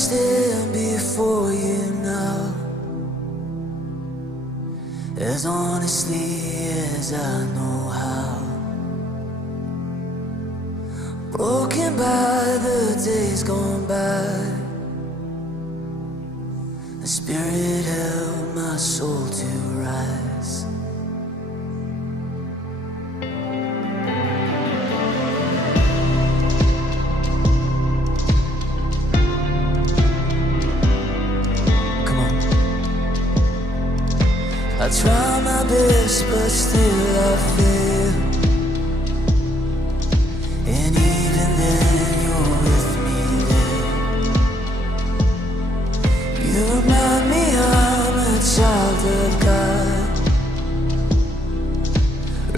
stand before you now, as honestly as I know how. Broken by the days gone by, the Spirit helped my soul to rise. I try my best, but still I fail. And even then, you're with me there. You remind me I'm a child of God,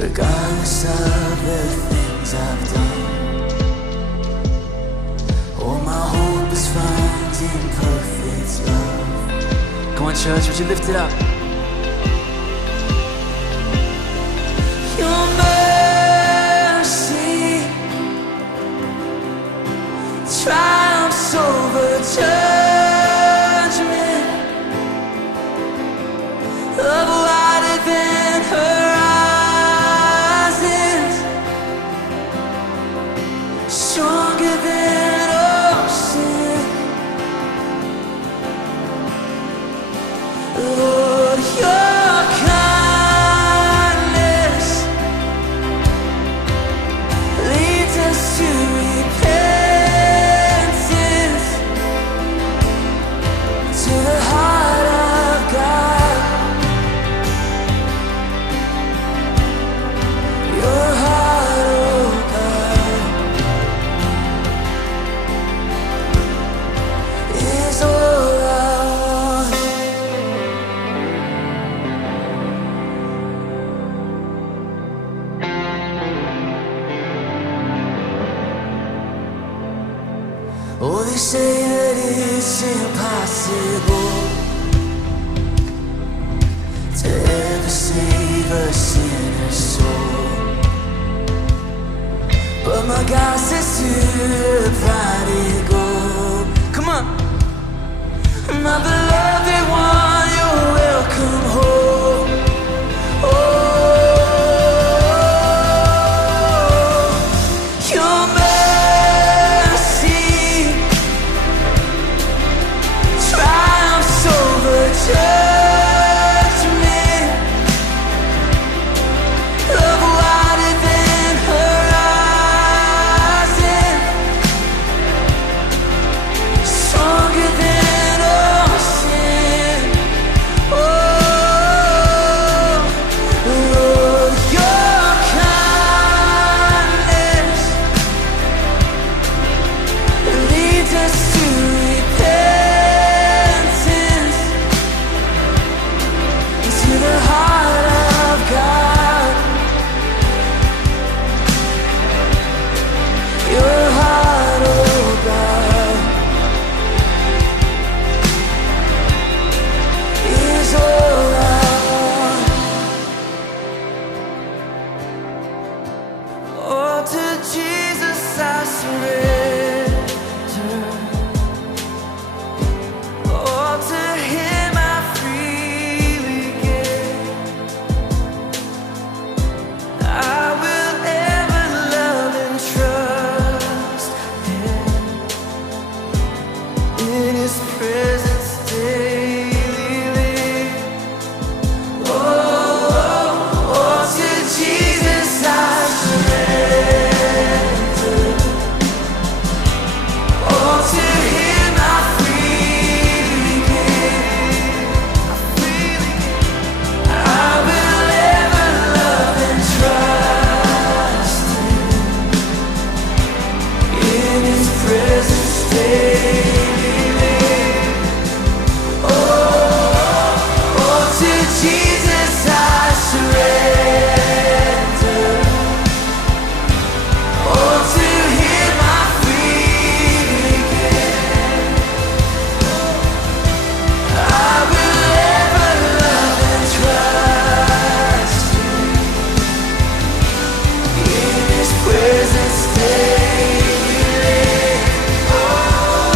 regardless of the things I've done. All my hope is found in perfect love. Come on, church, would you lift it up? Your mercy triumphs over judgment, love wider than horizons, stronger than ocean. Lord, your kindness leads us to repentance, to the heart of God. Your heart, oh God, is all I want. Oh, they say that it's impossible to ever save a sinner's soul, but my God says to the prodigal, come on, my beloved one, you're welcome home. Oh, your mercy triumphs over judgment, love wider than horizon, stronger than ocean. Oh, Lord, your kindness leads us to repentance, into the heart of God. Your heart, oh God, is all I want. Oh, to Jesus I surrender. Oh, to Him I freely give. I will ever love and trust Him, in His presence daily live. Oh, oh, oh, to Jesus I surrender. Oh, to Him I freely give. I will ever love and trust Him, in His presence daily live. Oh, oh, to Jesus I surrender. Oh, to Him I freely give. I will ever love and trust Him, in His presence daily live. Oh,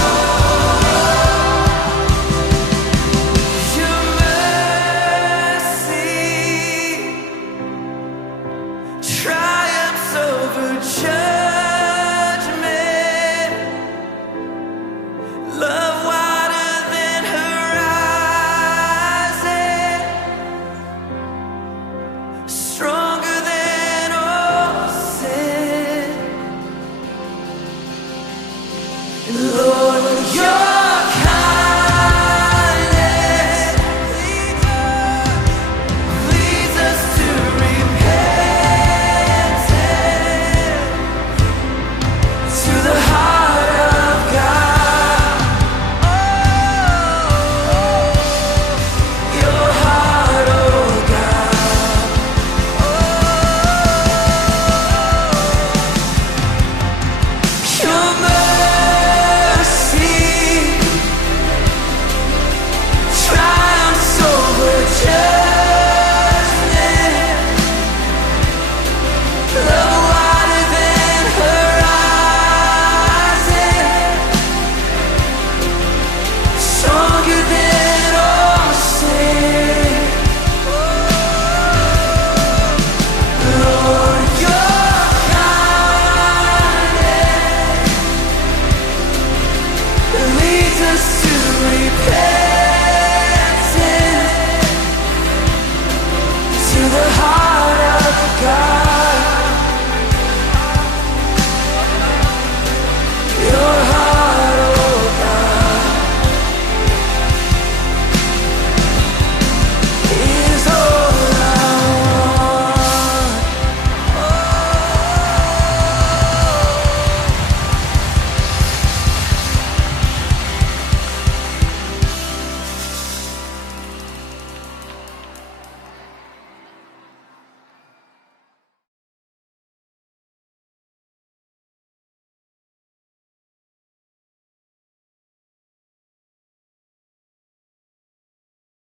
And